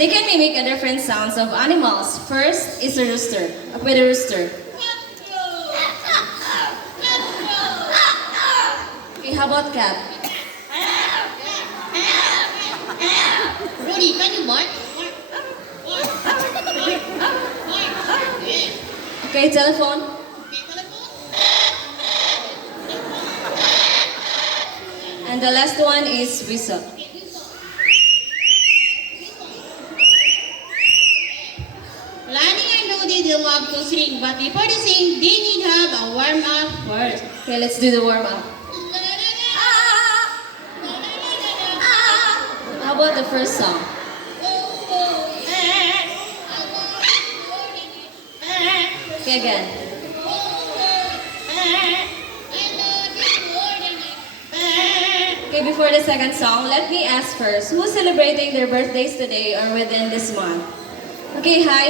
They can mimic a different sounds of animals. First is a rooster. With a rooster. Okay, how about cat? Rudy, can you bark? Okay, telephone. And the last one is whistle. Lani and Rudy, they love to sing, but before they sing, they need to have a warm-up first. Okay, let's do the warm up. How about the first song? Okay, again. Okay, before the second song, let me ask first, who's celebrating their birthdays today or within this month? Okay, hi.